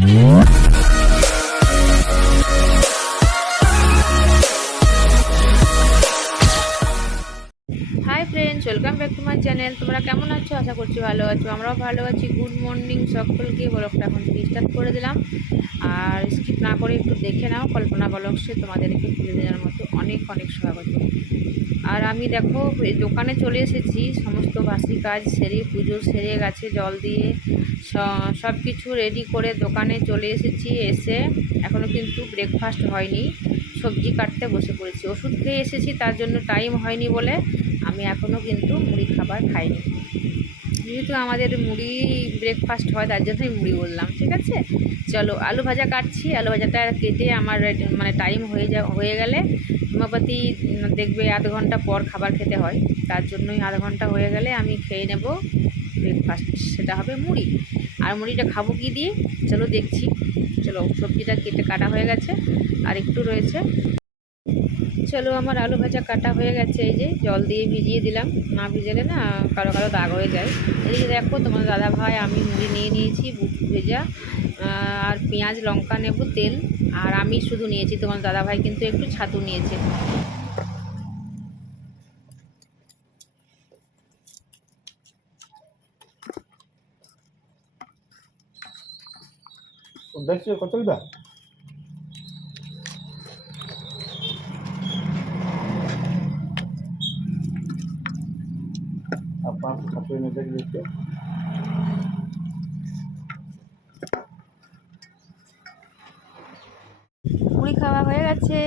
Mm-hmm. Welcome back to my channel তোমরা কেমন আছো? আশা করছি ভালো আছো। আমরাও ভালো আছি। গুড মর্নিং সকলকে। ব্লগটা এখন স্টার্ট করে দিলাম। আর স্কিপ না করে একটু দেখে নাও। কল্পনা বলকসে তোমাদেরকে তুলে দেওয়ার মতো অনেক অনেক স্বাগত। আর আমি দেখো দোকানে চলে এসেছি। সমস্ত বাসি কাজ সেরে, পুজো সেরে গেছে, জল দিয়ে। সব কিছু রেডি করে দোকানে চলে এসেছি। এসে এখনও কিন্তু ব্রেকফাস্ট হয়নি। সবজি কাটতে বসে পড়েছি। ওষুধ খেয়ে এসেছি, তার জন্য টাইম হয়নি বলে। আমি এখনও কিন্তু মুড়ি খাবার খাইনি। যেহেতু আমাদের মুড়ি ব্রেকফাস্ট হয়, তার জন্যই মুড়ি বললাম, ঠিক আছে? চলো, আলু ভাজা কাটছি। আলু ভাজাটা কেটে আমার মানে টাইম হয়ে যা, হয়ে গেলে হিমাপতি দেখবে আধ ঘণ্টা পর খাবার খেতে হয়। তার জন্যই আধ ঘণ্টা হয়ে গেলে আমি খেয়ে নেব ব্রেকফাস্ট সেটা হবে মুড়ি। আর মুড়িটা খাব কি দিয়ে? চলো দেখছি। চলো, সবজিটা কেটে কাটা হয়ে গেছে। আর একটু রয়েছে। চলো আমার আলু ভাজা কাটা হয়ে গেছে, এই যে জল দিয়ে ভিজিয়ে দিলাম। না ভিজালে না কারও কারও দাগ হয়ে যায়। এদিকে দেখো তোমার দাদা ভাই, আমি মুড়ি নিয়ে নিয়েছি, বুট ভেজা আর পেঁয়াজ, লঙ্কা নেব, তেল। আর আমি শুধু নিয়েছি, তোমার দাদা ভাই কিন্তু একটু ছাতু নিয়েছে। দেখছ কতটা মিনিট মুড়ি খাওয়া হয়ে গেছে।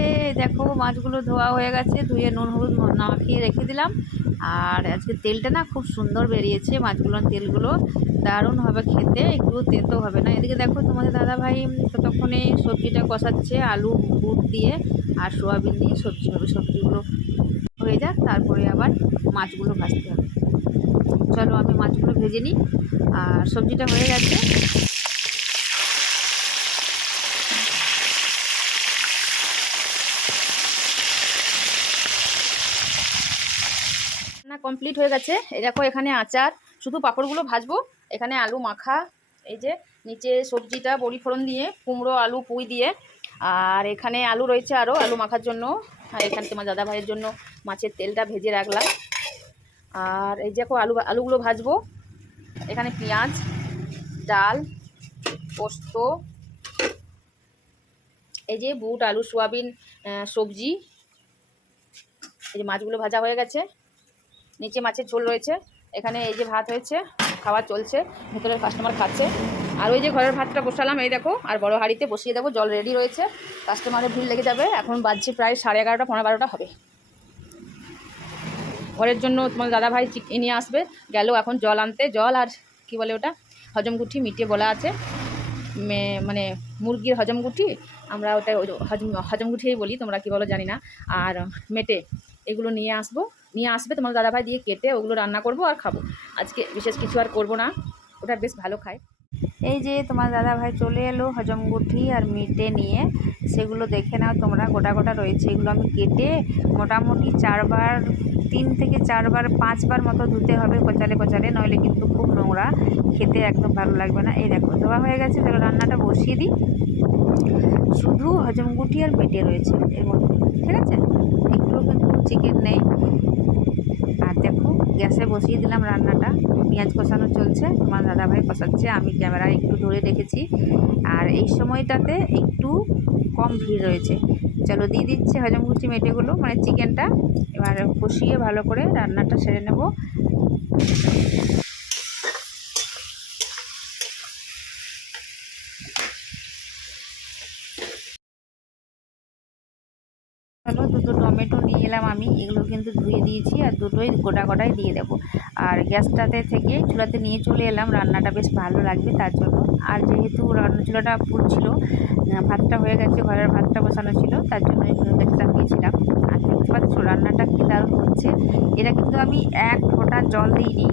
দেখো মাছগুলো ধোয়া হয়ে গেছে, ধুয়ে নুন হলুদ মাখিয়ে রেখে দিলাম। আর আজকে তেলটা না খুব সুন্দর বেরিয়েছে মাছগুলোর তেলগুলো। দারুণ হবে খেতে, একটু তেতো হবে না। এদিকে দেখো তোমাদের দাদাভাই ততক্ষণে সবজিটা কষাচ্ছে, আলু বুট দিয়ে আর সোয়াবিন দিয়ে সবজি হবে। সবজিগুলো হয়ে যাক, তারপরে আবার মাছগুলো ভাজতে হবে। চলো আমি মাছগুলো ভেজে নিই। আর সবজিটা হয়ে গেছে। কমপ্লিট হয়ে গেছে। এই দেখো এখানে আচার। শুধু পাঁপড়গুলো ভাজবো। এখানে আলু মাখা, এই যে নিচে সবজিটা, বড়ি ফোড়ন দিয়ে, কুমড়ো, আলু, পুঁই দিয়ে। আর এখানে আলু রয়েছে আরও আলু মাখার জন্য। আর এখানে তোমার দাদা ভাইয়ের জন্য মাছের তেলটা ভেজে রাখলাম। আর এই দেখো আলু আলুগুলো ভাজবো। এখানে পেঁয়াজ, ডাল, পোস্ত, এই যে বুট, আলু, সোয়াবিন সবজি। এই যে মাছগুলো ভাজা হয়ে গেছে। নিচে মাছের ঝোল রয়েছে। এখানে এই যে ভাত হয়েছে, খাওয়া চলছে, ভেতরের কাস্টমার খাচ্ছে। আর ওই যে ঘরের ভাতটা বসালাম, এই দেখো, আর বড় হাঁড়িতে বসিয়ে দেবো, জল রেডি রয়েছে। কাস্টমারের ভিড় লেগে যাবে, এখন বাজছে প্রায় সাড়ে এগারোটা পনেরো বারোটা হবে। ঘরের জন্য তোমার দাদাভাই চিকেন নিয়ে আসবে। গেল এখন জল আনতে। জল আর কি বলে ওটা? হজমগুঠি মিটিয়ে বলা আছে। মানে মুরগির হজমগুঠি। আমরা ওটা হজম হজমগুঠিই বলি, তোমরা কি বলো জানি না। আর মেটে, এগুলো নিয়ে আসব। নিয়ে আসবে তোমার দাদাভাই দিয়ে কেটে ওগুলো রান্না করব আর খাব। আজকে বিশেষ কিছু আর করব না। ওটা বেশ ভালো খায়। এই যে তোমার দাদাভাই চলে এলো হজমগুঠি আর মিটে নিয়ে, সেগুলো দেখে নাও তোমরা, গোটা গোটা রয়েছে। এগুলো আমি কেটে মোটামুটি চারবার, তিন থেকে চারবার, পাঁচবার মতো ধুতে হবে কচালে কচালে, নইলে কিন্তু খুব নোংরা। খেতে একদম ভালো লাগবে না। এই দেখো, ধোয়া হয়ে গেছে তাহলে রান্নাটা বসিয়ে দিই। শুধু হজমগুটি আর পেটে রয়েছে এর মধ্যে, ঠিক আছে? একটুও কিন্তু চিকেন নেই। গ্যাসে বসিয়ে দিলাম রান্নাটা। পেঁয়াজ কষানো চলছে, আমার দাদাভাই কষাচ্ছে, আমি ক্যামেরা একটু ধরে রেখেছি। আর এই সময়টাতে একটু কম ভিড় রয়েছে। চলো দিয়ে দিচ্ছে হজমগুচি মেটেগুলো মানে চিকেনটা। এবার কষিয়ে ভালো করে রান্নাটা সেরে নেব। হলো দুটো টমেটো নিয়ে এলাম আমি, এগুলো কিন্তু ধুয়ে দিয়েছি আর দুটোই গোটা গোটাই দিয়ে দেবো। আর গ্যাসটাতে থেকে চুলাতে নিয়ে চলে এলাম, রান্নাটা বেশ ভালো লাগবে তার জন্য। আর যেহেতু রান্না চুলাটা পুড়ছিলো ভাতটা হয়ে গেছে, ঘরের ভাতটা বসানো ছিল, তার জন্য গ্যাসটা দিয়েছিলাম। পাচ্ছ রান্নাটা কী দারুণ হচ্ছে? এটা কিন্তু আমি এক ফোঁটা জল দিইনি।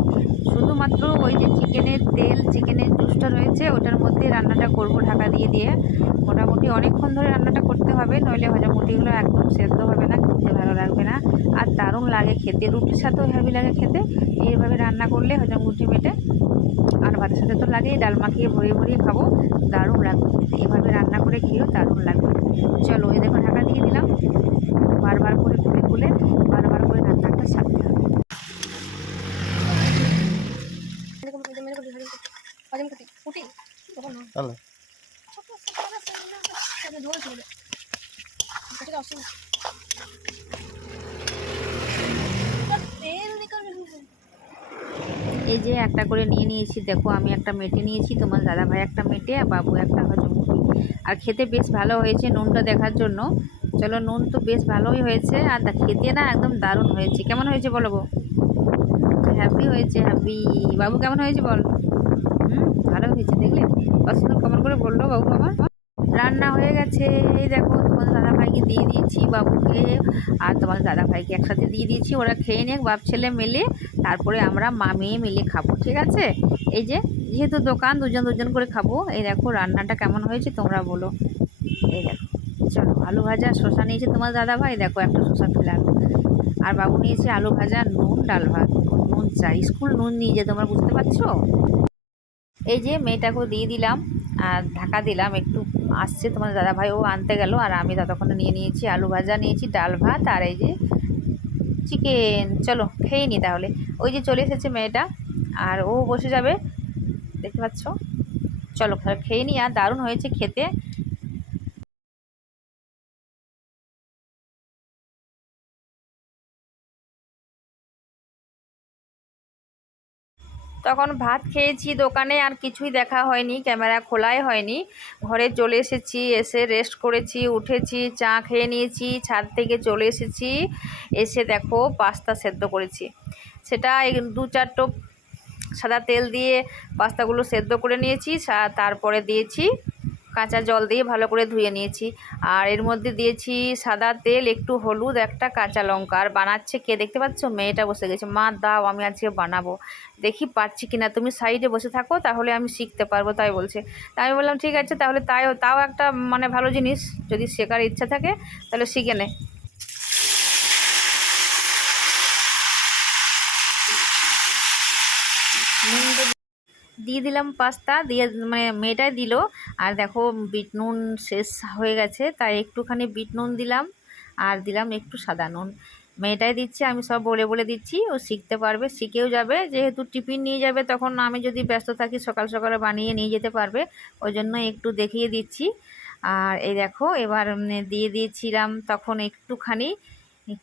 শুধুমাত্র ওই যে চিকেনের তেল, চিকেনের জুসটা রয়েছে, ওটার মধ্যে রান্নাটা করব ঢাকা দিয়ে দিয়ে। মোটামুটি অনেকক্ষণ ধরে রান্নাটা করতে হবে, নইলে হজমুটিগুলো একদম সেদ্ধ হবে না, খেতে ভালো লাগবে না। আর দারুণ লাগে খেতে, রুটির সাথেও হেভি লাগে খেতে। এইভাবে রান্না করলে হজমগুটি মেটে, আর ভাতের সাথে তো লাগেই, ডাল মাখিয়ে ভরিয়ে ভরিয়ে খাব। দারুণ লাগবে। এভাবে রান্না করে খেয়েও দারুণ লাগবে। চলো এই দেখো বারবার করে খুলে খুলে বারবার করে রান্নাটা সারতে হবে। এই যে একটা করে নিয়ে নিয়েছি দেখো আমি একটা মেটে নিয়েছি তোমার দাদা ভাই একটা মেটে আর বাবু একটা হজমুখি আর খেতে বেশ ভালো হয়েছে নুনটা দেখার জন্য। চলো, নুন তো বেশ ভালোই হয়েছে। আর খেতে না একদম দারুণ হয়েছে। কেমন হয়েছে বলো গো হ্যাপি হয়েছে হ্যাপি বাবু, কেমন হয়েছে বল? হুম, ভালো হয়েছে দেখলে। পছন্দ কেমন করে বলল বাবু আমার রান্না হয়ে গেছে। এই দেখো, তোমাদের দাদা ভাইকে দিয়ে দিয়েছি বাবুকে। আর তোমার দাদা ভাইকে একসাথে দিয়ে দিয়েছি। ওরা খেয়ে নিয়ে বাপ ছেলে মেলে। তারপরে আমরা মা মেয়ে মিলে খাব, ঠিক আছে? এই যে, যেহেতু দোকান, দুজন দুজন করে খাব। এই দেখো, রান্নাটা কেমন হয়েছে তোমরা বলো। এই দেখো। চলো, আলু ভাজা, শসা নিয়েছে তোমার দাদা ভাই? দেখো, একটা শসা ফেলার আর বাবু নিয়েছে আলু ভাজা, নুন, ডাল ভাত। নুন চা স্কুল নুন নিয়ে যে, তোমরা বুঝতে পারছ? এই যে, মেয়েটাকেও দিয়ে দিলাম, আর ঢাকা দিলাম। একটু আসছে তোমার দাদা ভাই, ও আনতে গেল, আর আমি ততক্ষণে নিয়ে নিয়েছি আলু ভাজা, নিয়েছি ডাল ভাত, আর এই যে চিকেন। চলো, খেয়ে নি তাহলে। ওই যে চলে এসেছে মেয়েটা, আর ও বসে যাবে। দেখতে পাচ্ছ? চলো খেয়ে নি, আর দারুণ হয়েছে খেতে। তখন ভাত খেয়েছি দোকানে, আর কিছুই দেখা হয়নি, ক্যামেরা খোলাই হয়নি। ঘরে চলে এসেছি, এসে রেস্ট করেছি, উঠেছি, চা খেয়ে নিয়েছি, ছাদ থেকে চলে এসেছি, এসে দেখো পাস্তা সেদ্ধ করেছি। সেটা দু চার টোপ সাদা তেল দিয়ে পাস্তাগুলো সেদ্ধ করে নিয়েছি তারপরে দিয়েছি কাঁচা জল দিয়ে ভালো করে ধুয়ে নিয়েছি। আর এর মধ্যে দিয়েছি সাদা তেল, একটু হলুদ, একটা কাঁচা লঙ্কা। আর বানাচ্ছে কে? দেখতে পাচ্ছ? মেয়েটা বসে গেছে। মা, দাও, আমি আজকে বানাবো। দেখি পারছি কিনা। তুমি সাইডে বসে থাকো, তাহলে আমি শিখতে পারব, তাই বলছে। তাই আমি বললাম, ঠিক আছে, তাহলে তাই তাও একটা মানে ভালো জিনিস, যদি শেখার ইচ্ছা থাকে, তাহলে শিখে নে। দিয়ে দিলাম পাস্তা, দিয়ে মানে মেয়েটাই দিল। আর দেখো বিট নুন শেষ হয়ে গেছে, তাই একটুখানি বিট নুন দিলাম, আর দিলাম একটু সাদা নুন। মেয়েটাই দিচ্ছে, আমি সব বলে বলে দিচ্ছি, ও শিখতে পারবে, শিখেও যাবে। যেহেতু টিফিন নিয়ে যাবে, তখন আমি যদি ব্যস্ত থাকি, সকাল সকালে বানিয়ে নিয়ে যেতে পারবে, ওই জন্য একটু দেখিয়ে দিচ্ছি। আর এই দেখো, এবার দিয়ে দিয়েছিলাম তখন একটুখানি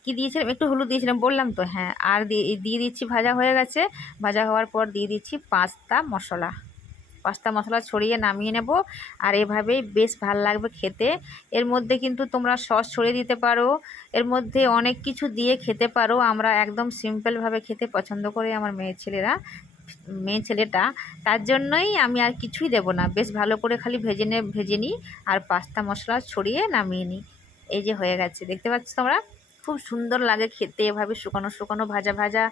কি দিয়েছিলাম? একটু হলুদ দিয়েছিলাম, বললাম তো হ্যাঁ আর দিয়ে দিচ্ছি, ভাজা হয়ে গেছে। ভাজা হওয়ার পর দিয়ে দিচ্ছি পাস্তা মশলা। পাস্তা মশলা ছড়িয়ে নামিয়ে নেব, আর এভাবেই বেশ ভালো লাগবে খেতে। এর মধ্যে কিন্তু তোমরা সস ছড়িয়ে দিতে পারো। এর মধ্যে অনেক কিছু দিয়ে খেতে পারো। আমরা একদম সিম্পলভাবে খেতে পছন্দ করি আমার মেয়ে ছেলেরা, মেয়ে ছেলেটা। তার জন্যই আমি আর কিছুই দেব না। বেশ ভালো করে খালি ভেজে নে, ভেজে নিই, আর পাস্তা মশলা ছড়িয়ে নামিয়ে নিই। এই যে হয়ে গেছে। দেখতে পাচ্ছ তোমরা? খুব সুন্দর লাগে খেতে এভাবে শুকনো শুকনো ভাজা ভাজা